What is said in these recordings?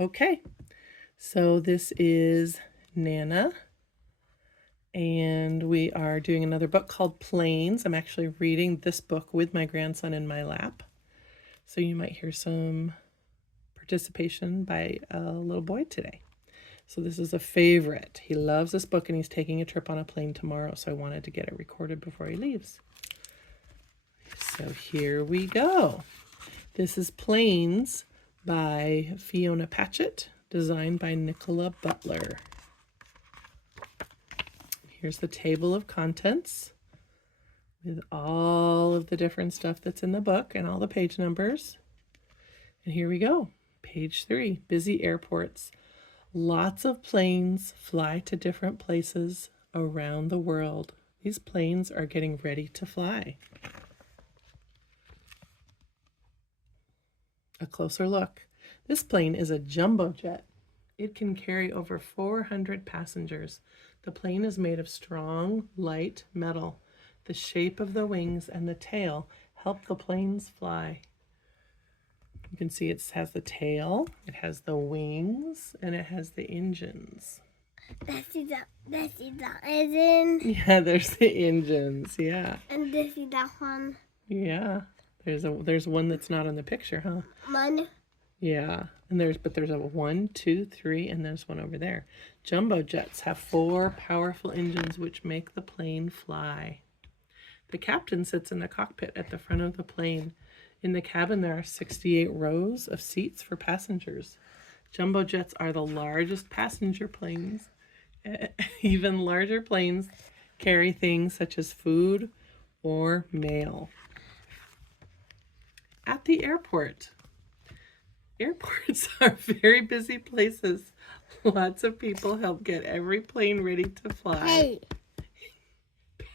Okay, so this is Nana, and we are doing another book called Planes. I'm actually reading this book with my grandson in my lap, so you might hear some participation by a little boy today. So this is a favorite. He loves this book, and he's taking a trip on a plane tomorrow, so I wanted to get it recorded before he leaves. So here we go. This is Planes by Fiona Patchett, designed by Nicola Butler. Here's the table of contents with all of the different stuff that's in the book and all the page numbers. And here we go. Page 3, busy airports. Lots of planes fly to different places around the world. These planes are getting ready to fly. A closer look. This plane is a jumbo jet. It can carry over 400 passengers. The plane is made of strong, light metal. The shape of the wings and the tail help the planes fly. You can see it has the tail, it has the wings, and it has the engines. This is the engine. Yeah, there's the engines, yeah. And this is that one. Yeah. There's one that's not in the picture, huh? One. Yeah, and there's a 1, 2, 3, and there's one over there. Jumbo jets have 4 powerful engines which make the plane fly. The captain sits in the cockpit at the front of the plane. In the cabin, there are 68 rows of seats for passengers. Jumbo jets are the largest passenger planes. Even larger planes carry things such as food or mail. At the airport. Airports are very busy places. Lots of people help get every plane ready to fly. Hey.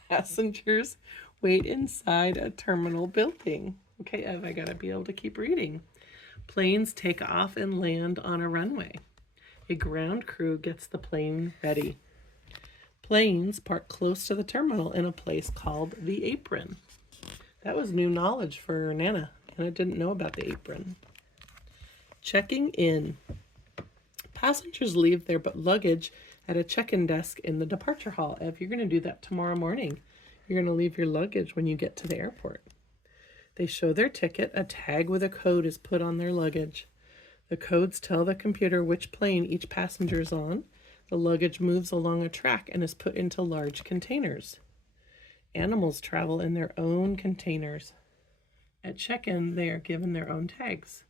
Passengers wait inside a terminal building. Okay, Ev, I gotta be able to keep reading. Planes take off and land on a runway. A ground crew gets the plane ready. Planes park close to the terminal in a place called the apron. That was new knowledge for Nana. Nana didn't know about the apron. Checking in. Passengers leave their luggage at a check-in desk in the departure hall. If you're going to do that tomorrow morning, you're going to leave your luggage when you get to the airport. They show their ticket. A tag with a code is put on their luggage. The codes tell the computer which plane each passenger is on. The luggage moves along a track and is put into large containers. Animals travel in their own containers. At check-in, they are given their own tags.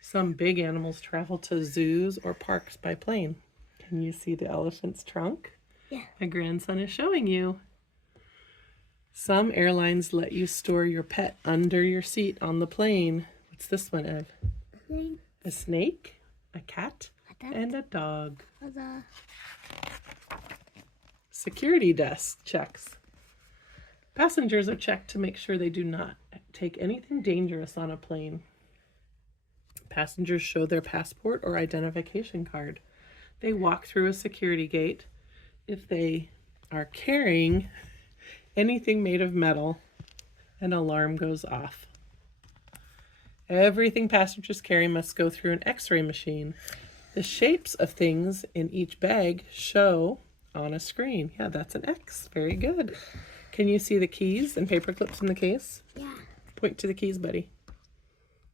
Some big animals travel to zoos or parks by plane. Can you see the elephant's trunk? Yeah. My grandson is showing you. Some airlines let you store your pet under your seat on the plane. What's this one, Ev? A snake, a cat, and a dog. Security desk checks. Passengers are checked to make sure they do not take anything dangerous on a plane. Passengers show their passport or identification card. They walk through a security gate. If they are carrying anything made of metal, an alarm goes off. Everything passengers carry must go through an X-ray machine. The shapes of things in each bag show on a screen. Yeah, that's an X. Very good. Can you see the keys and paper clips in the case? Yeah. Point to the keys, buddy.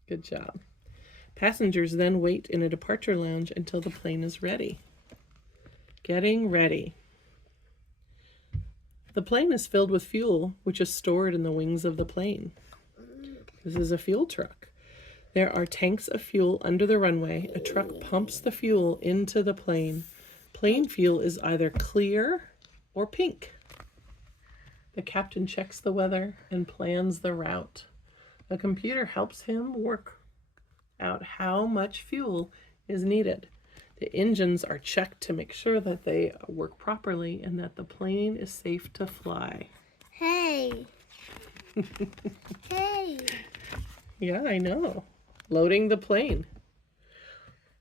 Good job. Passengers then wait in a departure lounge until the plane is ready. Getting ready. The plane is filled with fuel, which is stored in the wings of the plane. This is a fuel truck. There are tanks of fuel under the runway. A truck pumps the fuel into the plane. Plane fuel is either clear or pink. The captain checks the weather and plans the route. A computer helps him work out how much fuel is needed. The engines are checked to make sure that they work properly and that the plane is safe to fly. Hey. Hey. Yeah, I know. Loading the plane.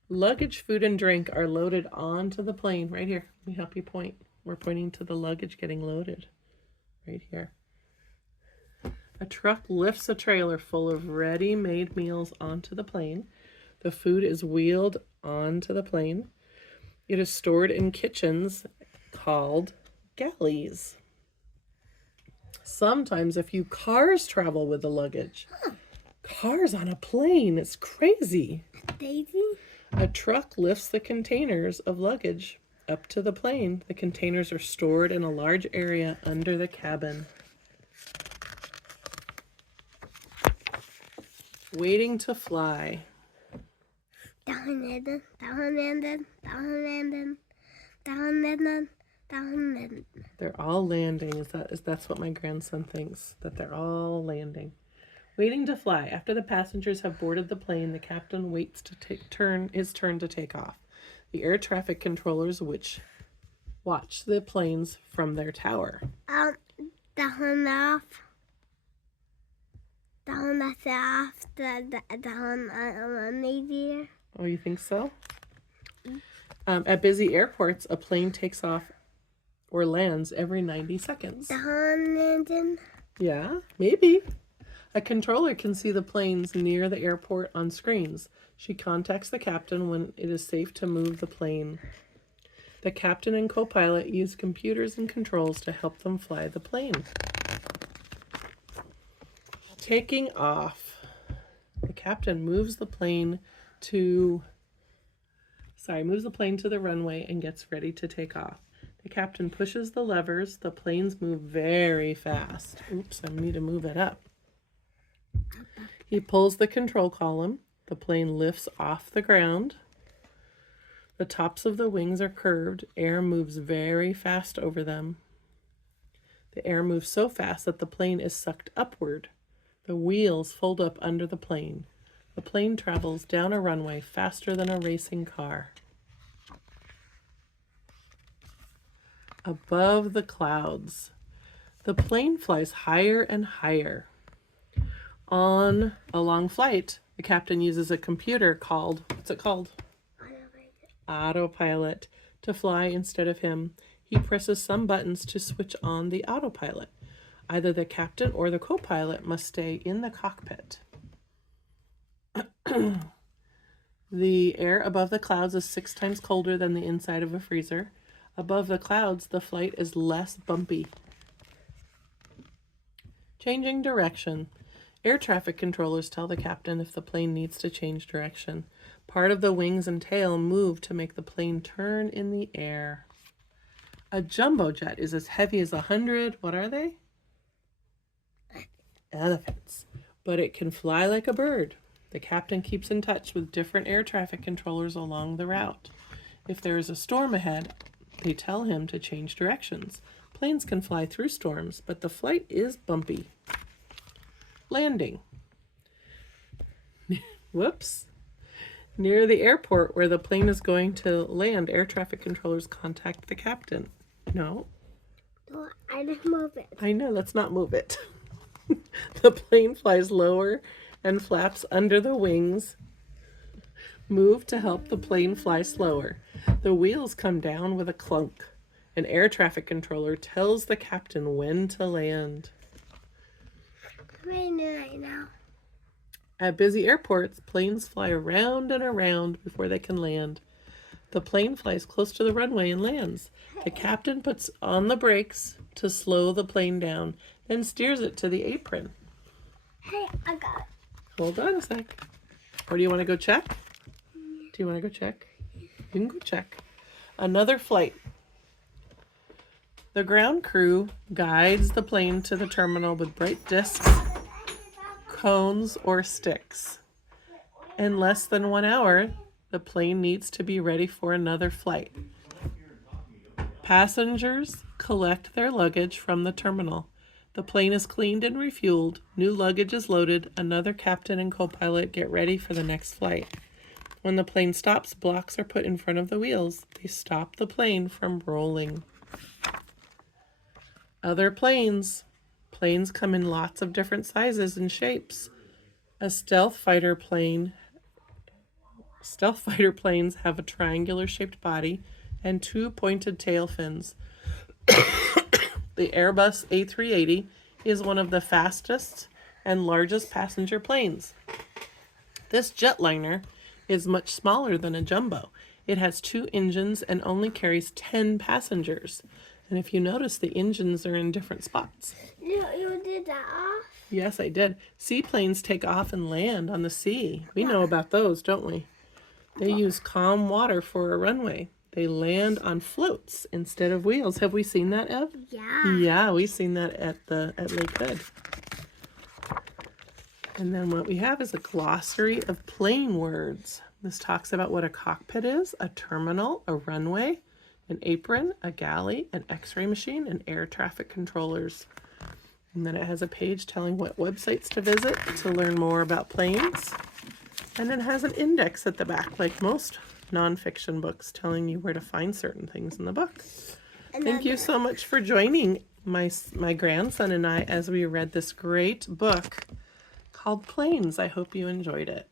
Luggage, food, and drink are loaded onto the plane. Right here. Let me help you point. We're pointing to the luggage getting loaded. Right here. A truck lifts a trailer full of ready-made meals onto the plane. The food is wheeled onto the plane. It is stored in kitchens called galleys. Sometimes a few cars travel with the luggage. Cars on a plane, it's crazy. Daisy? A truck lifts the containers of luggage up to the plane. The containers are stored in a large area under the cabin. Waiting to fly. Down landing. They're all landing. That's what my grandson thinks, that they're all landing. Waiting to fly. After the passengers have boarded the plane, the captain waits to his turn to take off. The air traffic controllers watch the planes from their tower. Down off. Easier. Oh, you think so? At busy airports, a plane takes off or lands every 90 seconds. Down landing. Yeah, maybe. A controller can see the planes near the airport on screens. She contacts the captain when it is safe to move the plane. The captain and co-pilot use computers and controls to help them fly the plane. Taking off. The captain moves the plane to the runway and gets ready to take off. The captain pushes the levers. The planes move very fast. Oops, I need to move it up. He pulls the control column. The plane lifts off the ground. The tops of the wings are curved. Air moves very fast over them. The air moves so fast that the plane is sucked upward. The wheels fold up under the plane. The plane travels down a runway faster than a racing car. Above the clouds. The plane flies higher and higher. On a long flight, the captain uses a computer called, what's it called? Autopilot to fly instead of him. He presses some buttons to switch on the autopilot. Either the captain or the co-pilot must stay in the cockpit. The air above the clouds is 6 times colder than the inside of a freezer. Above the clouds, the flight is less bumpy. Changing direction. Air traffic controllers tell the captain if the plane needs to change direction. Part of the wings and tail move to make the plane turn in the air. A jumbo jet is as heavy as 100, what are they? Elephants. But it can fly like a bird. The captain keeps in touch with different air traffic controllers along the route. If there is a storm ahead, they tell him to change directions. Planes can fly through storms, but the flight is bumpy. Landing. Whoops. Near the airport where the plane is going to land, air traffic controllers contact the captain. No. Oh, I didn't move it. I know, let's not move it. The plane flies lower and flaps under the wings move to help the plane fly slower. The wheels come down with a clunk. An air traffic controller tells the captain when to land. Right now. At busy airports, planes fly around and around before they can land. The plane flies close to the runway and lands. The captain puts on the brakes to slow the plane down, then steers it to the apron. Hey, I got it. Hold on a sec. Or do you want to go check? Do you want to go check? You can go check. Another flight. The ground crew guides the plane to the terminal with bright discs, cones, or sticks. In less than 1 hour, the plane needs to be ready for another flight. Passengers collect their luggage from the terminal. The plane is cleaned and refueled. New luggage is loaded. Another captain and co-pilot get ready for the next flight. When the plane stops, blocks are put in front of the wheels. They stop the plane from rolling. Other planes. Planes come in lots of different sizes and shapes. Stealth fighter planes have a triangular-shaped body and 2 pointed tail fins. The Airbus A380 is one of the fastest and largest passenger planes. This jetliner is much smaller than a jumbo. It has 2 engines and only carries 10 passengers. And if you notice, the engines are in different spots. You did that off? Yes, I did. Seaplanes take off and land on the sea. We know about those, don't we? They use calm water for a runway. They land on floats instead of wheels. Have we seen that, Ev? Yeah. Yeah, we've seen that at Lake Hood. And then what we have is a glossary of plane words. This talks about what a cockpit is, a terminal, a runway, an apron, a galley, an x-ray machine, and air traffic controllers. And then it has a page telling what websites to visit to learn more about planes. And it has an index at the back, like most nonfiction books, telling you where to find certain things in the book. Thank you so much for joining my grandson and I as we read this great book called Planes. I hope you enjoyed it.